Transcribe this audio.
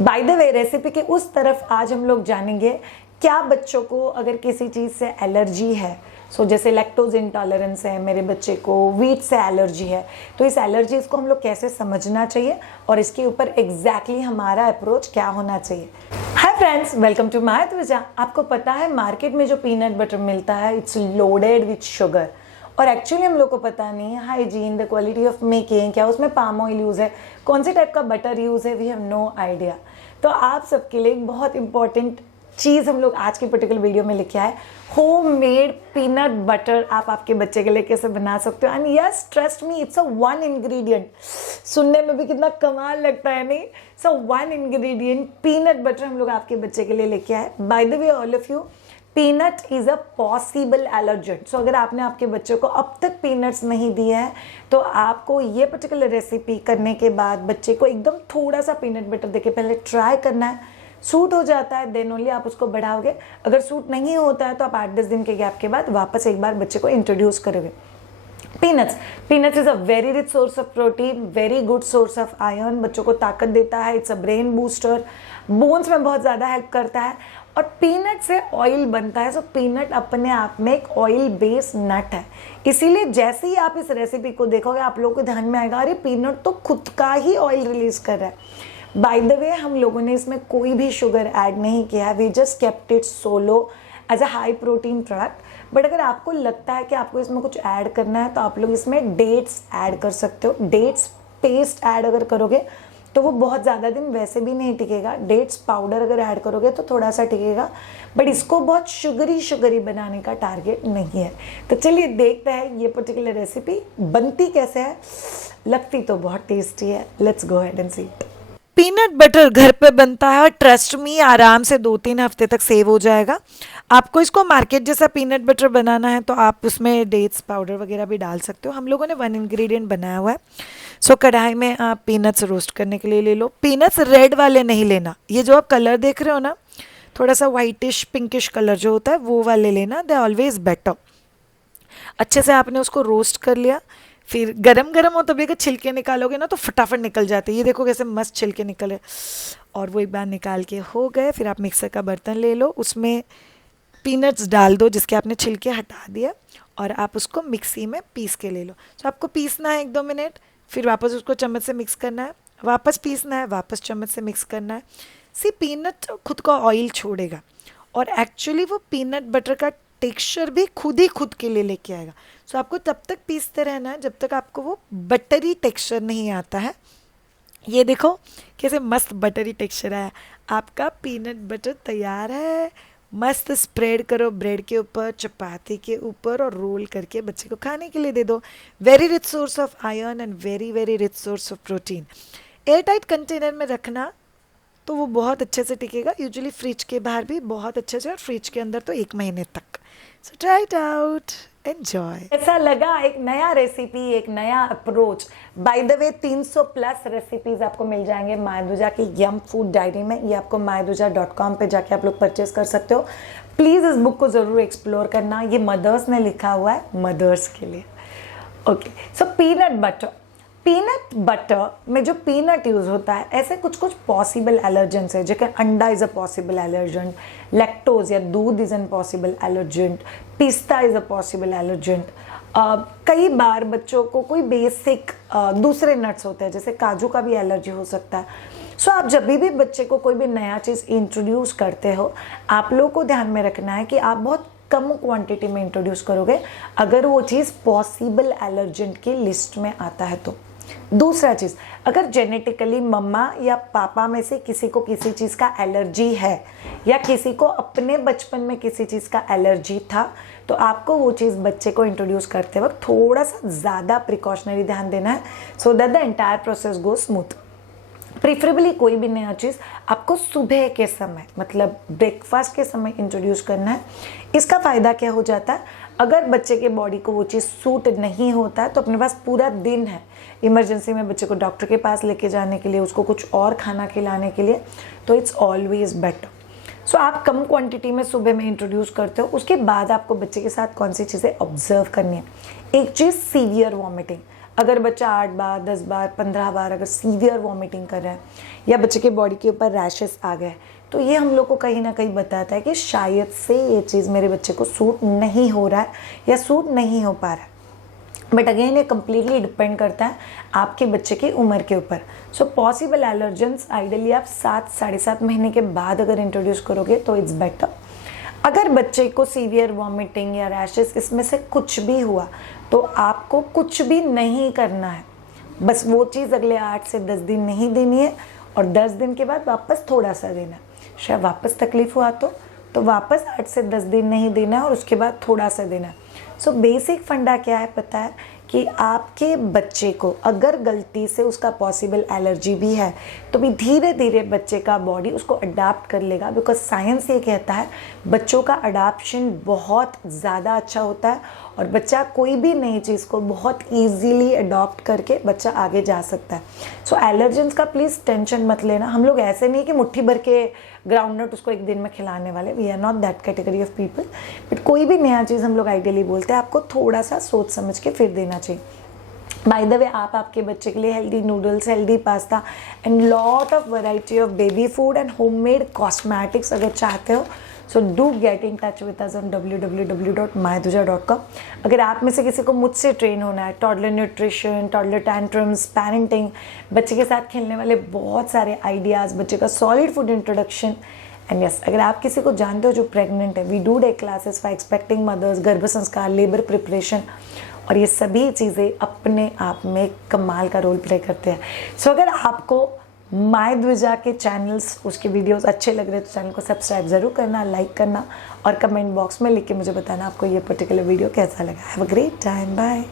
Bye the way recipe के उस तरफ आज हम लोग जानेंगे क्या बच्चों को अगर किसी चीज़ से एलर्जी है, जैसे लैक्टोज इंटॉलरेंस है, मेरे बच्चे को वीट से एलर्जी है, तो इस एलर्जीज को हम लोग कैसे समझना चाहिए और इसके ऊपर एग्जैक्टली हमारा अप्रोच क्या होना चाहिए। Hi friends, welcome to my त्वचा। आपको पता है मार्केट में जो पीनट बटर मिलता है इट्स लोडेड विथ शुगर और एक्चुअली हम लोग को पता नहीं है hygiene, the quality of making, क्या उसमें पाम ऑयल यूज़ है, कौन से टाइप का बटर यूज़ है, वी हैव नो आइडिया। तो आप सबके लिए एक बहुत इंपॉर्टेंट चीज़ हम लोग आज के पर्टिकुलर वीडियो में लिखा है, होममेड पीनट बटर आप आपके बच्चे के लिए कैसे बना सकते हो। And yes, trust me, it's a one ingredient. सुनने में भी कितना कमाल लगता है नहीं। So one ingredient peanut butter हम लोग आपके बच्चे के लिए लेके आए। By the way all of you, peanut is a possible allergen. So अगर आपने आपके बच्चों को अब तक पीनट्स नहीं दिए हैं तो आपको ये पर्टिकुलर रेसिपी करने के बाद बच्चे को एकदम थोड़ा सा पीनट बटर देके पहले ट्राई करना है। सूट हो जाता है देन ओनली आप उसको बढ़ाओगे। अगर सूट नहीं होता है तो आप 8-10 दिन के गैप के बाद वापस एक बार बच्चे को इंट्रोड्यूस करोगे। Peanuts is a very rich source of protein, very good source of iron, बच्चों को ताकत देता है, it's a brain booster, bones में बहुत ज़्यादा हेल्प करता है और पीनट से ऑयल बनता है। सो पीनट अपने आप में एक ऑयल बेस्ड नट है, इसीलिए जैसे ही आप इस रेसिपी को देखोगे आप लोगों को ध्यान में आएगा अरे पीनट तो खुद का ही ऑयल रिलीज कर रहा है। बाय द वे हम लोगों ने इसमें कोई भी शुगर ऐड नहीं किया है, we just kept it solo as a high protein product. But अगर आपको लगता है कि आपको इसमें कुछ ऐड करना है तो आप लोग इसमें डेट्स ऐड कर सकते हो। डेट्स पेस्ट ऐड अगर करोगे तो वो बहुत ज़्यादा दिन वैसे भी नहीं टिकेगा। डेट्स पाउडर अगर ऐड करोगे तो थोड़ा सा टिकेगा, बट इसको बहुत शुगरी बनाने का टारगेट नहीं है। तो चलिए देखते हैं ये पर्टिकुलर रेसिपी बनती कैसे है। लगती तो बहुत टेस्टी है, let's go ahead and see. Peanut butter घर पे बनता है और ट्रस्ट मी आराम से 2-3 हफ्ते तक सेव हो जाएगा। आपको इसको मार्केट जैसा पीनट बटर बनाना है तो आप उसमें डेट्स पाउडर वगैरह भी डाल सकते हो। हम लोगों ने 1 इंग्रेडिएंट बनाया हुआ है। सो कढ़ाई में आप पीनट्स रोस्ट करने के लिए ले लो। पीनट्स रेड वाले नहीं लेना, ये जो आप कलर देख रहे हो ना, थोड़ा सा वाइटिश पिंकिश कलर जो होता है वो वाले लेना, दे ऑलवेज बेटर। अच्छे से आपने उसको रोस्ट कर लिया, फिर गरम गरम हो तभी अगर छिलके निकालोगे ना तो फटाफट निकल जाते हैं। ये देखो कैसे मस्त छिलके निकले और वो एक बार निकाल के हो गए। फिर आप मिक्सर का बर्तन ले लो, उसमें पीनट्स डाल दो जिसके आपने छिलके हटा दिया और आप उसको मिक्सी में पीस के ले लो। तो आपको पीसना है 1-2 मिनट, फिर वापस उसको चम्मच से मिक्स करना है, वापस पीसना है, वापस चम्मच से मिक्स करना है। सी पीनट खुद का ऑयल छोड़ेगा और एक्चुअली वो पीनट बटर का टेक्सचर भी खुद के लिए लेके आएगा। सो आपको तब तक पीसते रहना है जब तक आपको वो बटरी टेक्सचर नहीं आता है। ये देखो कैसे मस्त बटरी टेक्सचर आया। आपका पीनट बटर तैयार है। मस्त स्प्रेड करो ब्रेड के ऊपर, चपाती के ऊपर और रोल करके बच्चे को खाने के लिए दे दो। Very rich source of iron and very rich source of protein. Air tight container में रखना तो वो बहुत अच्छे से टिकेगा। यूजुअली फ्रिज के बाहर भी बहुत अच्छे से और फ्रिज के अंदर तो 1 महीने तक। So try it out, enjoy. ऐसा लगा एक नया रेसिपी, एक नया approach. Bye the way 300 plus recipes आपको मिल जाएंगे मायदुजा की यम फूड डायरी में। ये आपको मायदुजा.com पे जाके आप लोग परचेस कर सकते हो। प्लीज़ इस बुक को ज़रूर एक्सप्लोर करना। ये मदर्स ने लिखा हुआ है, मदर्स के लिए। ओके, सो पीनट बटर में जो पीनट यूज़ होता है, ऐसे कुछ पॉसिबल एलर्जेंस है, जैसे अंडा इज़ अ पॉसिबल एलर्जेंट, लैक्टोज या दूध इज़ एन पॉसिबल एलर्जेंट, पिस्ता इज़ अ पॉसिबल एलर्जेंट। कई बार बच्चों को कोई बेसिक दूसरे नट्स होते हैं जैसे काजू का भी एलर्जी हो सकता है। सो आप जब भी बच्चे को कोई भी नया चीज़ इंट्रोड्यूस करते हो, आप लोगों को ध्यान में रखना है कि आप बहुत कम क्वांटिटी में इंट्रोड्यूस करोगे अगर वो चीज़ पॉसिबल एलर्जेंट की लिस्ट में आता है तो। दूसरा चीज़, अगर जेनेटिकली मम्मा या पापा में से किसी को किसी चीज़ का एलर्जी है या किसी को अपने बचपन में किसी चीज़ का एलर्जी था तो आपको वो चीज़ बच्चे को इंट्रोड्यूस करते वक्त थोड़ा सा ज़्यादा प्रिकॉशनरी ध्यान देना है, so that the entire process go smooth. Preferably कोई भी नया चीज़ आपको सुबह के समय, मतलब ब्रेकफास्ट के समय इंट्रोड्यूस करना है। इसका फ़ायदा क्या हो जाता है, अगर बच्चे के बॉडी को वो चीज़ सूट नहीं होता है तो अपने पास पूरा दिन है इमरजेंसी में बच्चे को डॉक्टर के पास लेके जाने के लिए, उसको कुछ और खाना खिलाने के लिए, तो इट्स ऑलवेज बेटर। सो आप कम क्वांटिटी में सुबह में इंट्रोड्यूस करते हो, उसके बाद आपको बच्चे के साथ कौन सी चीज़ें ऑब्जर्व करनी है। एक चीज़ सीवियर वॉमिटिंग, अगर बच्चा 8 बार 10 बार 15 बार अगर सीवियर वॉमिटिंग कर रहा है या बच्चे के बॉडी के ऊपर रैशेस आ गए, तो ये हम लोग को कहीं ना कहीं बताता है कि शायद से ये चीज़ मेरे बच्चे को सूट नहीं हो रहा है या सूट नहीं हो पा रहा है। बट अगेन ये कम्प्लीटली डिपेंड करता है आपके बच्चे की उम्र के ऊपर। सो पॉसिबल एलर्जेंस आइडियली आप 7-7.5 महीने के बाद अगर इंट्रोड्यूस करोगे तो इट्स बेटर। अगर बच्चे को सीवियर वॉमिटिंग या रैशेस इसमें से कुछ भी हुआ तो आपको कुछ भी नहीं करना है, बस वो चीज़ अगले 8 से 10 दिन नहीं देनी है और 10 दिन के बाद वापस थोड़ा सा देना है। शायद वापस तकलीफ हुआ तो वापस 8 से 10 दिन नहीं देना है और उसके बाद थोड़ा सा देना है। सो बेसिक फंडा क्या है पता है कि आपके बच्चे को अगर गलती से उसका पॉसिबल एलर्जी भी है तो भी धीरे धीरे बच्चे का बॉडी उसको अडाप्ट कर लेगा, बिकॉज साइंस ये कहता है बच्चों का अडाप्शन बहुत ज़्यादा अच्छा होता है और बच्चा कोई भी नई चीज़ को बहुत ईजीली अडॉप्ट करके बच्चा आगे जा सकता है। सो एलर्जेंस का प्लीज़ टेंशन मत लेना। हम लोग ऐसे नहीं कि मुट्ठी भर के ग्राउंडनट उसको एक दिन में खिलाने वाले, we are not that category of people. But कोई भी नया चीज़ हम लोग आइडियली बोलते हैं आपको थोड़ा सा सोच समझ के फिर देना चाहिए। बाय द वे आप आपके बच्चे के लिए healthy noodles, healthy pasta and lot of variety of baby food and homemade cosmetics अगर चाहते हो, so do get in touch with us on www.mayaduja.com। अगर आप में से किसी को मुझसे ट्रेन होना है, toddler nutrition, toddler tantrums, parenting, बच्चे के साथ खेलने वाले बहुत सारे आइडियाज़, बच्चे का solid food introduction, and yes अगर आप किसी को जानते हो जो प्रेग्नेंट है, we do day classes for expecting mothers, गर्भ संस्कार, लेबर प्रिपरेशन, और ये सभी चीज़ें अपने आप में कमाल का रोल प्ले करते हैं। सो अगर आपको माय द्विजा के चैनल्स, उसके वीडियोस अच्छे लग रहे हैं तो चैनल को सब्सक्राइब ज़रूर करना, लाइक करना और कमेंट बॉक्स में लिख के मुझे बताना आपको ये पर्टिकुलर वीडियो कैसा लगा। Have a great time, bye.